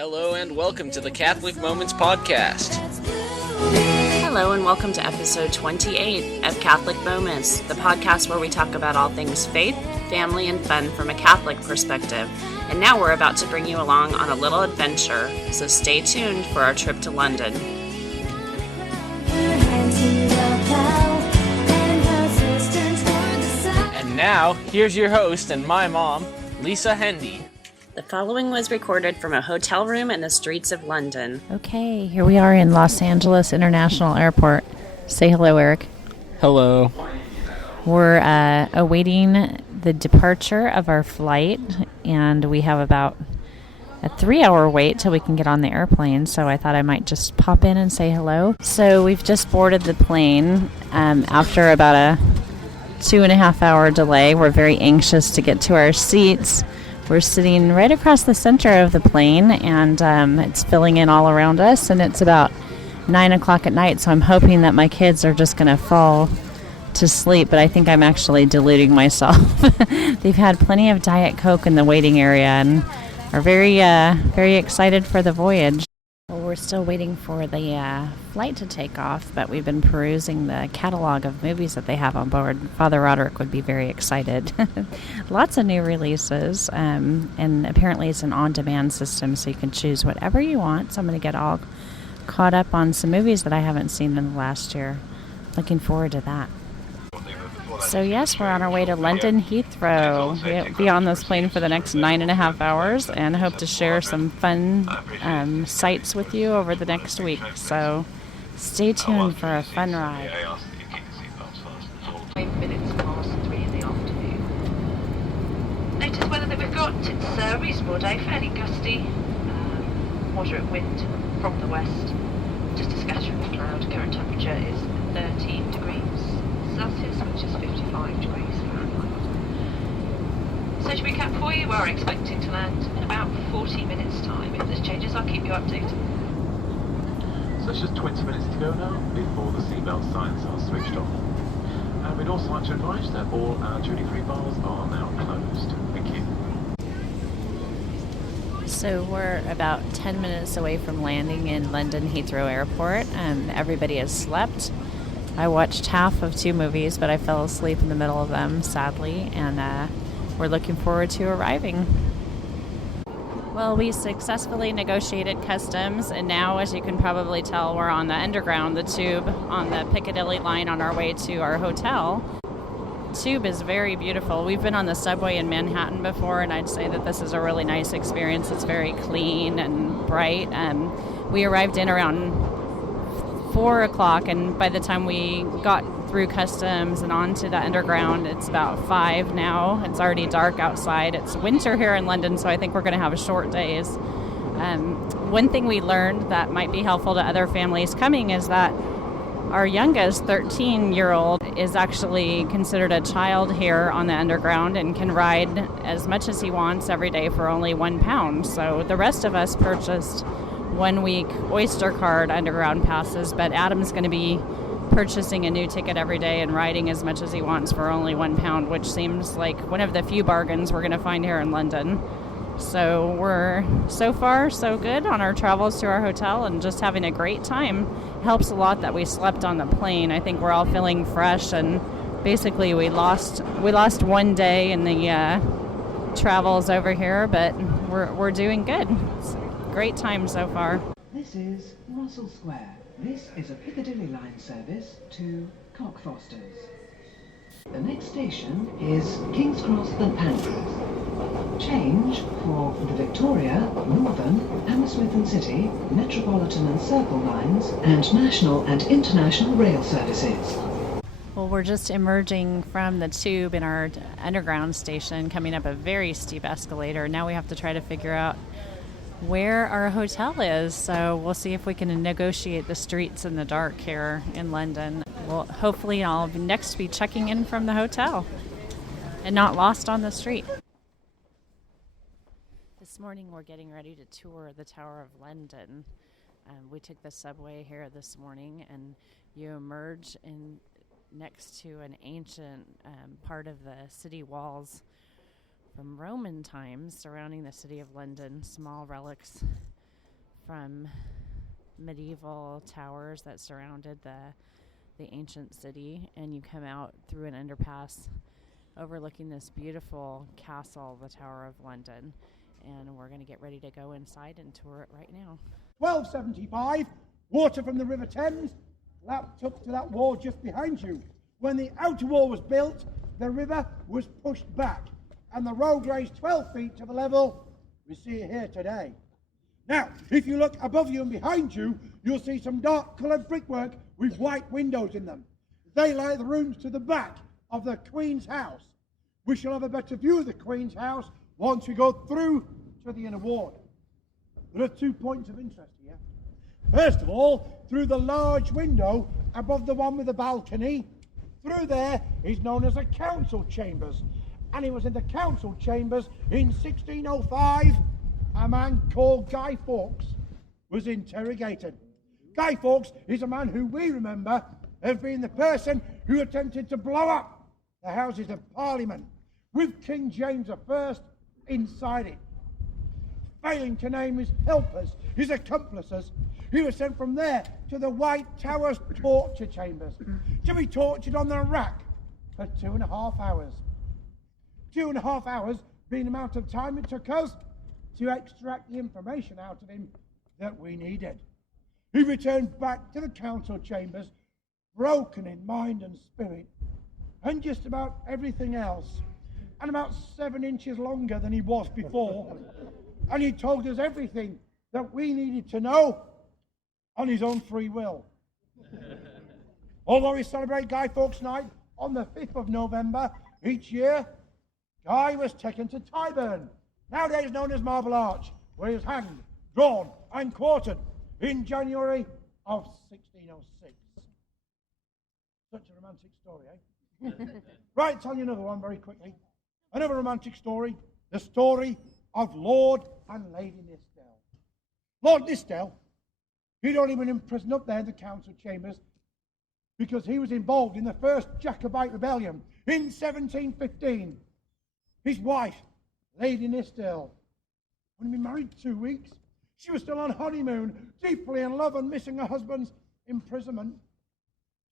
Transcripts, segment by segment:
Hello and welcome to the Catholic Moments Podcast. Hello and welcome to episode 28 of Catholic Moments, the podcast where we talk about all things faith, family, and fun from a Catholic perspective. And now we're about to bring you along on a little adventure, so stay tuned for our trip to London. And now, here's your host and my mom, Lisa Hendy. The following was recorded from a hotel room in the streets of London. Okay, here we are in Los Angeles International Airport. Say hello, Eric. Hello. We're awaiting the departure of our flight, and we have about a 3-hour wait till we can get on the airplane, so I thought I might just pop in and say hello. So we've just boarded the plane after about a 2.5-hour delay. We're very anxious to get to our seats. We're sitting right across the center of the plane, and it's filling in all around us, and it's about 9 o'clock at night, so I'm hoping that my kids are just going to fall to sleep, but I think I'm actually deluding myself. They've had plenty of Diet Coke in the waiting area and are very excited for the voyage. Well, we're still waiting for the flight to take off, but we've been perusing the catalog of movies that they have on board. Father Roderick would be very excited. Lots of new releases, and apparently it's an on-demand system, so you can choose whatever you want. So I'm going to get all caught up on some movies that I haven't seen in the last year. Looking forward to that. So yes, we're on our way to London Heathrow. We'll be on this plane for the next 9.5 hours and hope to share some fun sights with you over the next week. So stay tuned for a fun ride. 5 minutes past 3 in the afternoon. Latest weather that we've got, it's a reasonable day, fairly gusty, moderate wind from the west, just a scattering of cloud. Current temperature is 13 degrees Celsius, which is 55 degrees Fahrenheit. So to recap for you, we're expecting to land in about 40 minutes time. If there's changes, I'll keep you updated. So it's just 20 minutes to go now before the seatbelt signs are switched off. And we'd also like to advise that all our duty-free bars are now closed. Thank you. So we're about 10 minutes away from landing in London Heathrow Airport. Everybody has slept. I watched half of 2 movies, but I fell asleep in the middle of them, sadly, and we're looking forward to arriving. Well, we successfully negotiated customs, and now, as you can probably tell, we're on the Underground, the Tube, on the Piccadilly line on our way to our hotel. Tube is very beautiful. We've been on the subway in Manhattan before, and I'd say that this is a really nice experience. It's very clean and bright. We arrived in around 4 o'clock, and by the time we got through customs and onto the Underground, it's about 5 now. It's already dark outside. It's winter here in London, so I think we're going to have short days. One thing we learned that might be helpful to other families coming is that our youngest 13-year-old is actually considered a child here on the Underground and can ride as much as he wants every day for only £1. So the rest of us purchased 1-week Oyster card Underground passes, but Adam's going to be purchasing a new ticket every day and riding as much as he wants for only £1, which seems like one of the few bargains we're going to find here in London. So we're so far so good on our travels to our hotel and just having a great time. It helps a lot that we slept on the plane. I think we're all feeling fresh, and basically we lost 1 day in the travels over here, but we're doing good. It's a great time so far. This is Russell Square. This is a Piccadilly line service to Cockfosters. The next station is King's Cross St Pancras. Change for the Victoria, Northern, Hammersmith and City, Metropolitan and Circle lines, and national and international rail services. Well, we're just emerging from the Tube in our Underground station, coming up a very steep escalator. Now we have to try to figure out where our hotel is, so we'll see if we can negotiate the streets in the dark here in London. Well, hopefully I'll next be checking in from the hotel and not lost on the street. This morning we're getting ready to tour the Tower of London. We took the subway here this morning, and you emerge next to an ancient part of the city walls from Roman times surrounding the city of London, small relics from medieval towers that surrounded the ancient city, and you come out through an underpass overlooking this beautiful castle, the Tower of London. And we're going to get ready to go inside and tour it right now. 1275, water from the River Thames lapped up to that wall just behind you. When the outer wall was built, the river was pushed back, and the road raised 12 feet to the level we see here today. Now, if you look above you and behind you, you'll see some dark-coloured brickwork with white windows in them. They light the rooms to the back of the Queen's house. We shall have a better view of the Queen's house once we go through to the inner ward. There are 2 points of interest here. First of all, through the large window above the one with the balcony, through there is known as the council chambers. And it was in the council chambers in 1605 a man called Guy Fawkes was interrogated. Guy Fawkes is a man who we remember as being the person who attempted to blow up the Houses of Parliament with King James I inside it. Failing to name his helpers, his accomplices, he was sent from there to the White Tower's torture chambers to be tortured on the rack for 2.5 hours. 2.5 hours being the amount of time it took us to extract the information out of him that we needed. He returned back to the council chambers, broken in mind and spirit, and just about everything else, and about 7 inches longer than he was before. And he told us everything that we needed to know on his own free will. Although we celebrate Guy Fawkes Night on the 5th of November each year, Guy was taken to Tyburn, nowadays known as Marble Arch, where he was hanged, drawn and quartered in January of 1606. Such a romantic story, eh? Right, tell you another one very quickly. Another romantic story, the story of Lord and Lady Nithsdale. Lord Nithsdale, he'd only been imprisoned up there in the council chambers because he was involved in the first Jacobite rebellion in 1715. His wife, Lady Nithsdale, only been married 2 weeks. She was still on honeymoon, deeply in love and missing her husband's imprisonment.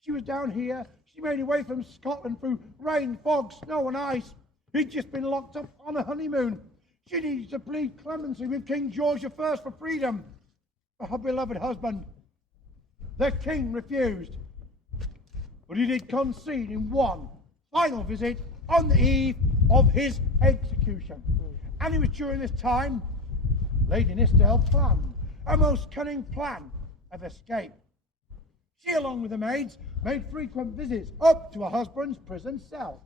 She was down here. She made her way from Scotland through rain, fog, snow and ice. He'd just been locked up on a honeymoon. She needed to plead clemency with King George I for freedom for her beloved husband. The king refused, but he did concede in one final visit on the eve of his execution. And it was during this time Lady Nithsdale planned a most cunning plan of escape. She, along with the maids, made frequent visits up to her husband's prison cell.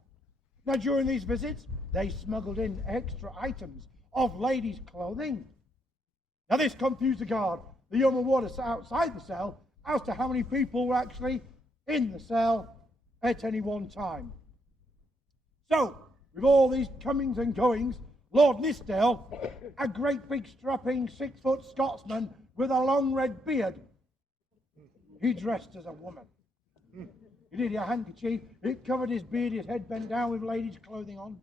Now, during these visits, they smuggled in extra items of ladies' clothing. Now, this confused the guard, the young warder sat outside the cell, as to how many people were actually in the cell at any one time. So, with all these comings and goings, Lord Nithsdale, a great big strapping 6-foot Scotsman with a long red beard, he dressed as a woman. He needed a handkerchief, it covered his beard, his head bent down with ladies' clothing on.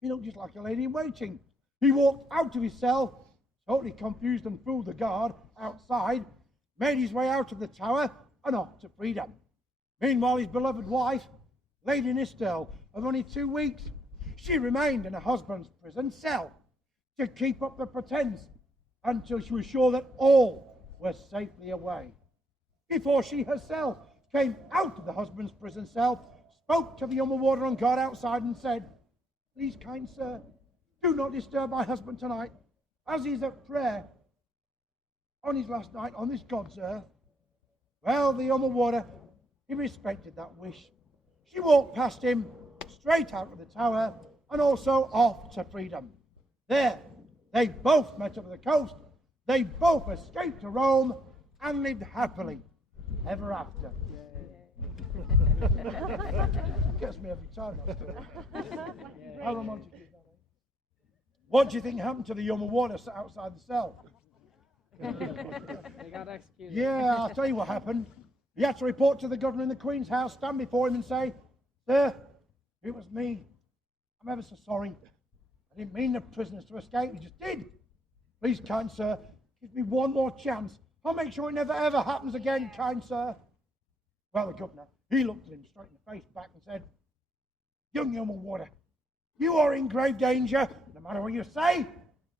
He looked just like a lady in waiting. He walked out of his cell, totally confused and fooled the guard outside, made his way out of the tower and off to freedom. Meanwhile, his beloved wife, Lady Nithsdale, of only 2 weeks, she remained in her husband's prison cell to keep up the pretense until she was sure that all were safely away. Before she herself came out of the husband's prison cell, spoke to the young warder on guard outside and said, "Please, kind sir, do not disturb my husband tonight, as he's at prayer on his last night on this God's earth." Well, the young warder, he respected that wish. She walked past him, straight out of the tower, and also off to freedom. There, they both met up at the coast. They both escaped to Rome and lived happily ever after. Gets me every time. How romantic is that? What do you think happened to the young warder sat outside the cell? They got executed. Yeah, I'll tell you what happened. He had to report to the governor in the Queen's house, stand before him and say, "Sir, it was me. I'm ever so sorry. I didn't mean the prisoners to escape. He just did. Please, kind sir, Give me one more chance. I'll make sure it never ever happens again, kind sir. Well, the governor, he looked at him straight in the face back and said, young Water, you are in grave danger. No matter what you say,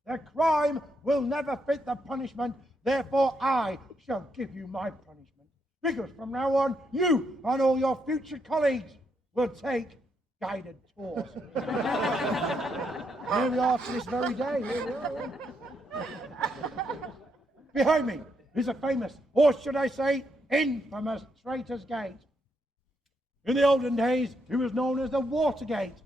the crime will never fit the punishment. Therefore, I shall give you my punishment. Because from now on, you and all your future colleagues will take guided tours. Here we are to this very day. Here we are. Behind me is a famous, or should I say, infamous Traitor's Gate. In the olden days, it was known as the Watergate.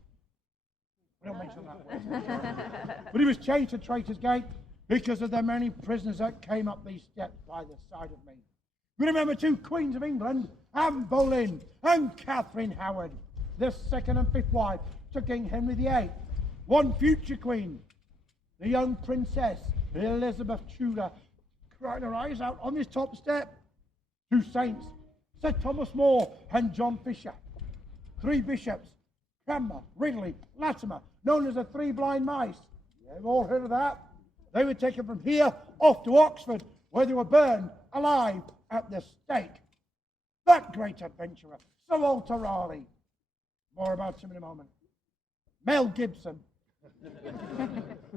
We don't mention that. But it was changed to Traitor's Gate because of the many prisoners that came up these steps by the side of me. We remember two Queens of England, Anne Boleyn and Catherine Howard, the second and fifth wife to King Henry VIII. One future queen, the young Princess Elizabeth Tudor, crying her eyes out on this top step. Two saints, Sir Thomas More and John Fisher. Three bishops, Cranmer, Ridley, Latimer, known as the Three Blind Mice. You've all heard of that? They were taken from here off to Oxford, where they were burned alive at the stake. That great adventurer, Sir Walter Raleigh. More about him in a moment. Mel Gibson.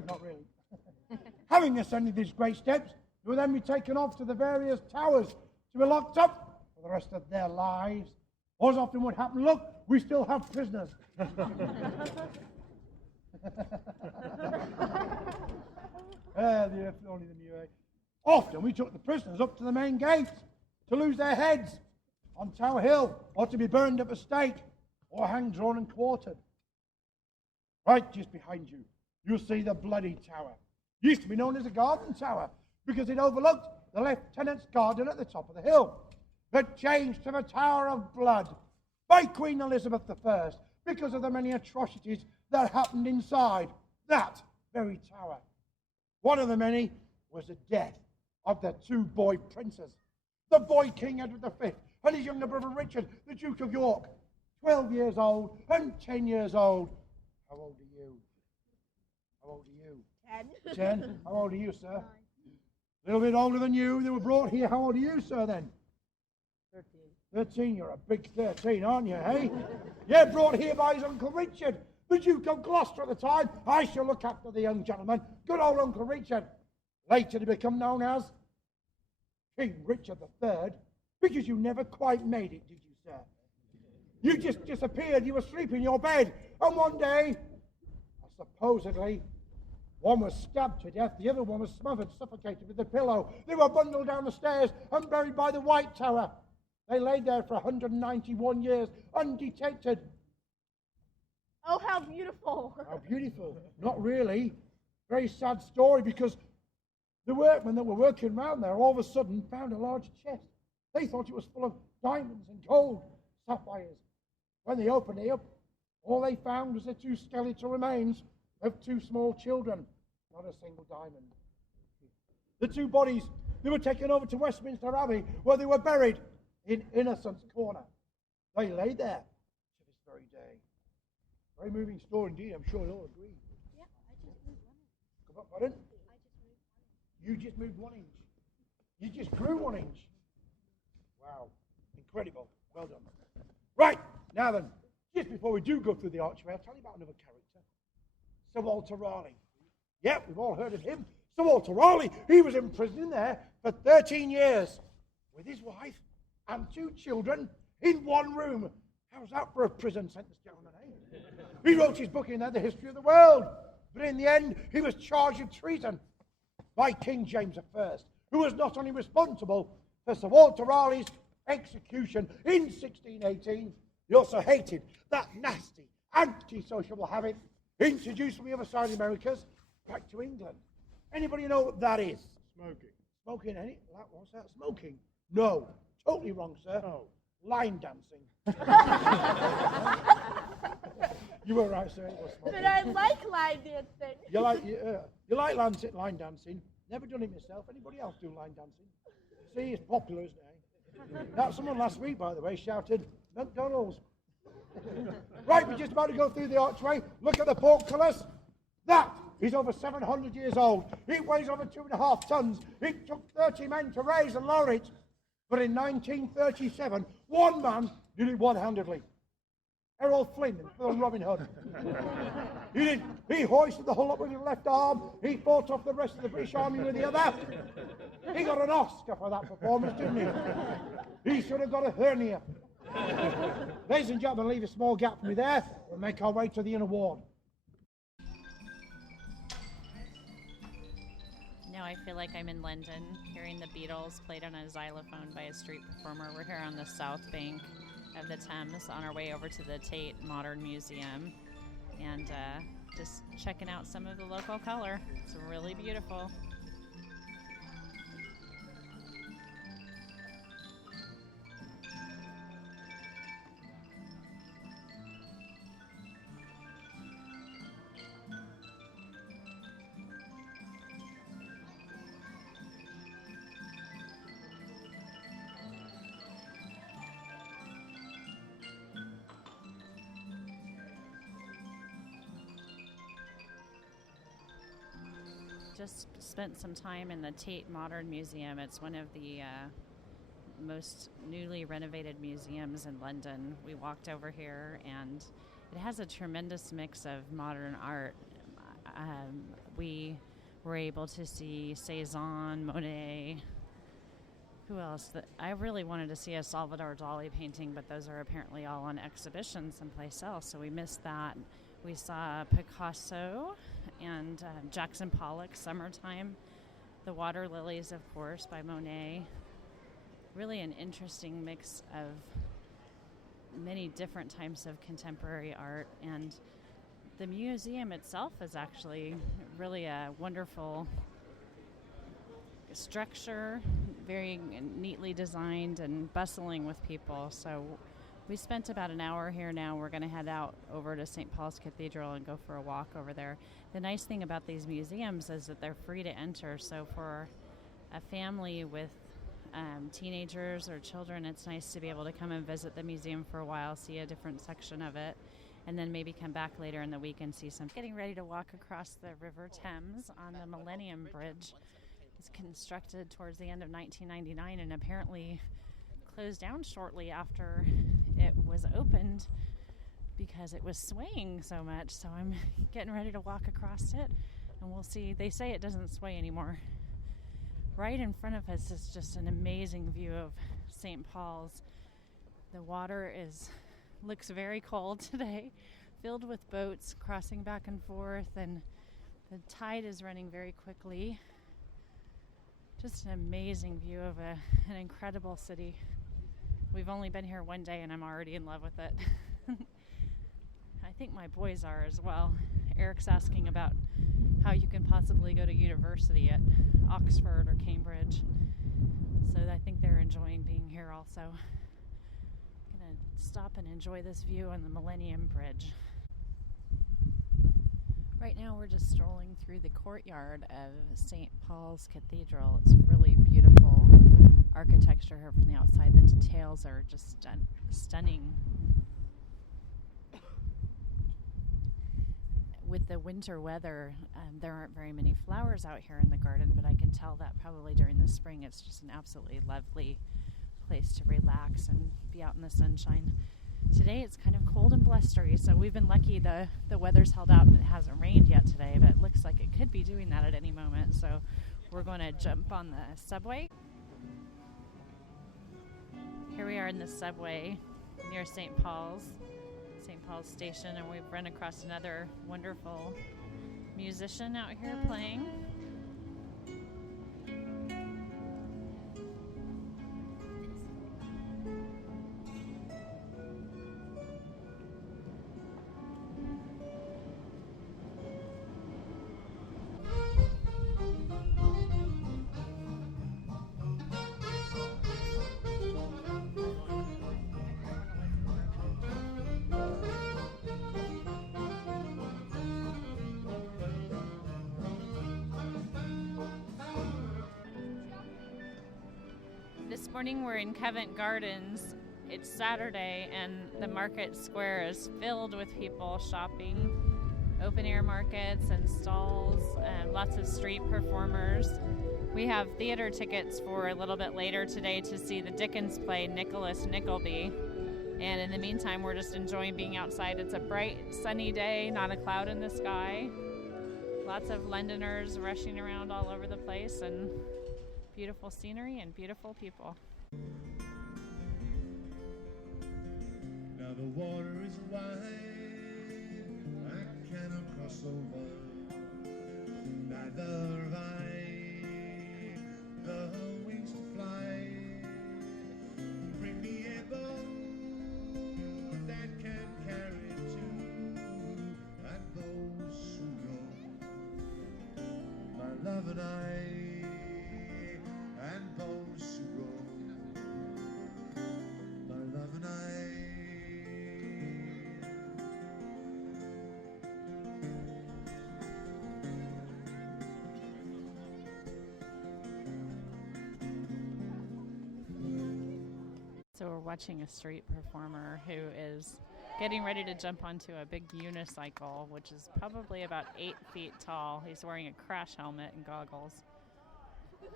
Not really. Having ascended these great steps, they will then be taken off to the various towers to be locked up for the rest of their lives. Or as often would happen, look, we still have prisoners. Only the new age. Often we took the prisoners up to the main gate to lose their heads on Tower Hill, or to be burned at the stake, or hanged, drawn and quartered. Right just behind you, you'll see the Bloody Tower. Used to be known as the Garden Tower because it overlooked the Lieutenant's Garden at the top of the hill, but changed to the Tower of Blood by Queen Elizabeth I because of the many atrocities that happened inside that very tower. One of the many was the death of the two boy princes, the boy King Edward V and his younger brother Richard, the Duke of York, 12 years old and 10 years old. How old are you? How old are you? 10. 10? How old are you, sir? 9. A little bit older than you. They were brought here. How old are you, sir, then? 13. 13. You're a big 13, aren't you, hey? Yeah, brought here by his Uncle Richard, the Duke of Gloucester at the time. I shall look after the young gentleman. Good old Uncle Richard. Later to become known as King Richard III, because you never quite made it, did you, sir? You just disappeared. You were sleeping in your bed. And one day, supposedly, one was stabbed to death. The other one was smothered, suffocated with a pillow. They were bundled down the stairs and buried by the White Tower. They lay there for 191 years, undetected. Oh, how beautiful. How beautiful. Not really. Very sad story, because the workmen that were working around there all of a sudden found a large chest. They thought it was full of diamonds and gold, sapphires. When they opened it up, all they found was the two skeletal remains of two small children, not a single diamond. The two bodies, they were taken over to Westminster Abbey, where they were buried in Innocents' Corner. They lay there to this very day. Very moving story indeed, I'm sure you'll agree. Yeah, I just moved 1 inch. Come on, pardon? I just moved 1 inch. You just moved 1 inch. You just grew 1 inch. Wow, incredible. Well done. Right, now then, just before we do go through the archway, I'll tell you about another character. Sir Walter Raleigh. Yeah, we've all heard of him. Sir Walter Raleigh, he was imprisoned in there for 13 years with his wife and 2 children in one room. How's that for a prison sentence, gentlemen, eh? He wrote his book in there, The History of the World. But in the end, he was charged with treason by King James I, who was not only responsible for Sir Walter Raleigh's execution in 1618, he also hated that nasty, anti-sociable habit introduced from the other side of the Americas back to England. Anybody know what that is? Smoking. Smoking, any? What's that? Smoking? No. Totally wrong, sir. Oh. Line dancing. You were right, sir. It was smoking. But I like line dancing. You like line dancing? Never done it myself. Anybody else do line dancing? See, it's popular, isn't it? Now, someone last week, by the way, shouted, McDonald's. Right, we're just about to go through the archway. Look at the portcullis. That He's over 700 years old. He weighs over 2.5 tons. It took 30 men to raise and lower it. But in 1937, one man did it one-handedly. Errol Flynn from Robin Hood. He did. He hoisted the hull up with his left arm. He fought off the rest of the British Army with the other. He got an Oscar for that performance, didn't he? He should have got a hernia. Ladies and gentlemen, leave a small gap for me there. We'll make our way to the inner ward. Now I feel like I'm in London, hearing the Beatles played on a xylophone by a street performer. We're here on the south bank of the Thames on our way over to the Tate Modern Museum and just checking out some of the local color. It's really beautiful. Just spent some time in the Tate Modern Museum. It's one of the most newly renovated museums in London. We walked over here and it has a tremendous mix of modern art. We were able to see Cezanne, Monet. Who else? I really wanted to see a Salvador Dali painting, but those are apparently all on exhibition someplace else, so we missed that. We saw Picasso and Jackson Pollock, Summertime. The Water Lilies, of course, by Monet. Really an interesting mix of many different types of contemporary art. And the museum itself is actually really a wonderful structure, very neatly designed and bustling with people. So we spent about an hour here now. We're going to head out over to St. Paul's Cathedral and go for a walk over there. The nice thing about these museums is that they're free to enter. So for a family with teenagers or children, it's nice to be able to come and visit the museum for a while, see a different section of it, and then maybe come back later in the week and see some. Getting ready to walk across the River Thames on the Millennium Bridge. It's constructed towards the end of 1999 and apparently closed down shortly after it was opened because it was swaying so much. So I'm getting ready to walk across it and we'll see. They say it doesn't sway anymore. Right in front of us is just an amazing view of St. Paul's. The water looks very cold today, filled with boats crossing back and forth, and the tide is running very quickly. Just an amazing view of an incredible city. We've only been here one day and I'm already in love with it. I think my boys are as well. Eric's asking about how you can possibly go to university at Oxford or Cambridge. So I think they're enjoying being here also. I'm going to stop and enjoy this view on the Millennium Bridge. Right now we're just strolling through the courtyard of St. Paul's Cathedral. It's really beautiful architecture here from the outside. The details are just stunning. With the winter weather, there aren't very many flowers out here in the garden, but I can tell that probably during the spring it's just an absolutely lovely place to relax and be out in the sunshine. Today it's kind of cold and blustery, so we've been lucky the weather's held out and it hasn't rained yet today, but it looks like it could be doing that at any moment, so we're going to jump on the subway. Here we are in the subway near St. Paul's Station, and we've run across another wonderful musician out here playing. This morning we're in Covent Gardens. It's Saturday and the market square is filled with people shopping. open air markets and stalls, lots of street performers. We have theater tickets for a little bit later today to see the Dickens play Nicholas Nickleby. And in the meantime, we're just enjoying being outside. It's a bright, sunny day, not a cloud in the sky. Lots of Londoners rushing around all over the place, and beautiful scenery and beautiful people. Now the water is wide, I cannot cross over. Neither have I the wings to fly. Bring me a boat that can carry two, and those who go, my love and I, and those who go, my love and I. So we're watching a street performer who is getting ready to jump onto a big unicycle, which is probably about 8 feet tall. He's wearing a crash helmet and goggles. He's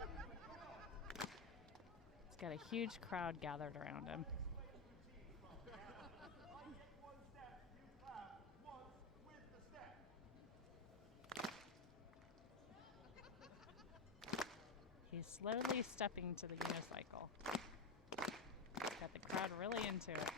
got a huge crowd gathered around him. He's slowly stepping to the unicycle. Got the crowd really into it.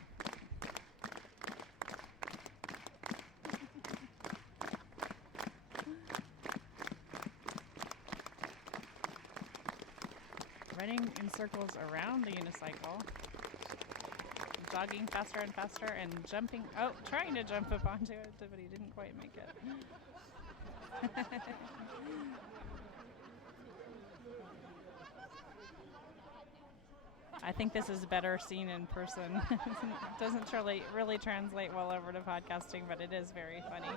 Running in circles around the unicycle, jogging faster and faster, and jumping, trying to jump up onto it, but he didn't quite make it. I think this is better seen in person. It doesn't really translate well over to podcasting, but it is very funny.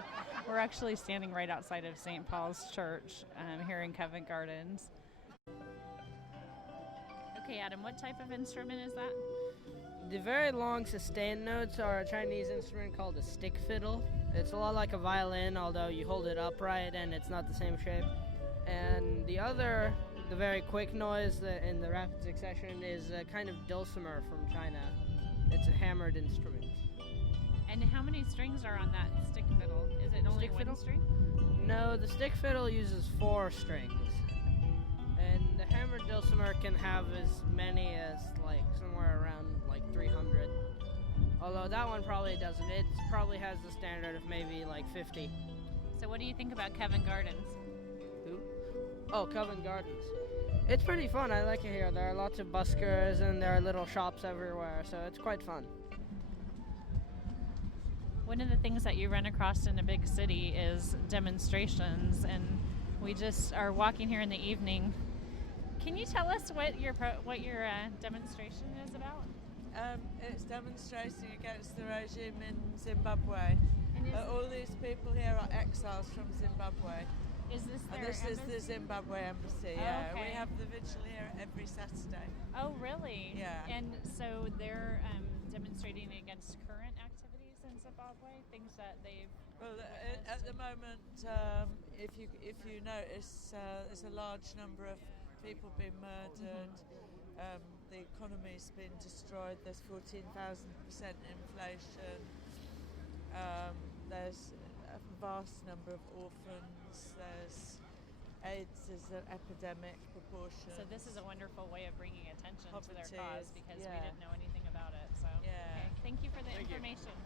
We're actually standing right outside of St. Paul's Church here in Covent Gardens. Okay, Adam, what type of instrument is that? The very long sustained notes are a Chinese instrument called a stick fiddle. It's a lot like a violin, although you hold it upright and it's not the same shape. And the very quick noise in the rapid succession is a kind of dulcimer from China. It's a hammered instrument. And how many strings are on that stick fiddle? Is it only one string? No, the stick fiddle uses 4 strings. And the hammered dulcimer can have as many as somewhere around 300. Although that one probably doesn't. It probably has the standard of maybe 50. So what do you think about Covent Gardens? Oh, Covent Gardens. It's pretty fun. I like it here. There are lots of buskers and there are little shops everywhere, so it's quite fun. One of the things that you run across in a big city is demonstrations, and we just are walking here in the evening. Can you tell us what your demonstration is about? It's demonstrating against the regime in Zimbabwe. All these people here are exiles from Zimbabwe. Is this their This embassy? is the Zimbabwe embassy, yeah. We have the vigil here every Saturday. Oh, really? Yeah. And so they're demonstrating against current activities in Zimbabwe, things that they've... Well, at the moment, if you notice, there's a large number of people being murdered. The economy's been destroyed. There's 14,000% inflation. There's a vast number of orphans. There's AIDS is an epidemic proportion. So this is a wonderful way of bringing attention to their Poverty cause is- because yeah. we didn't know anything about it. So Yeah. okay. Thank you for the information.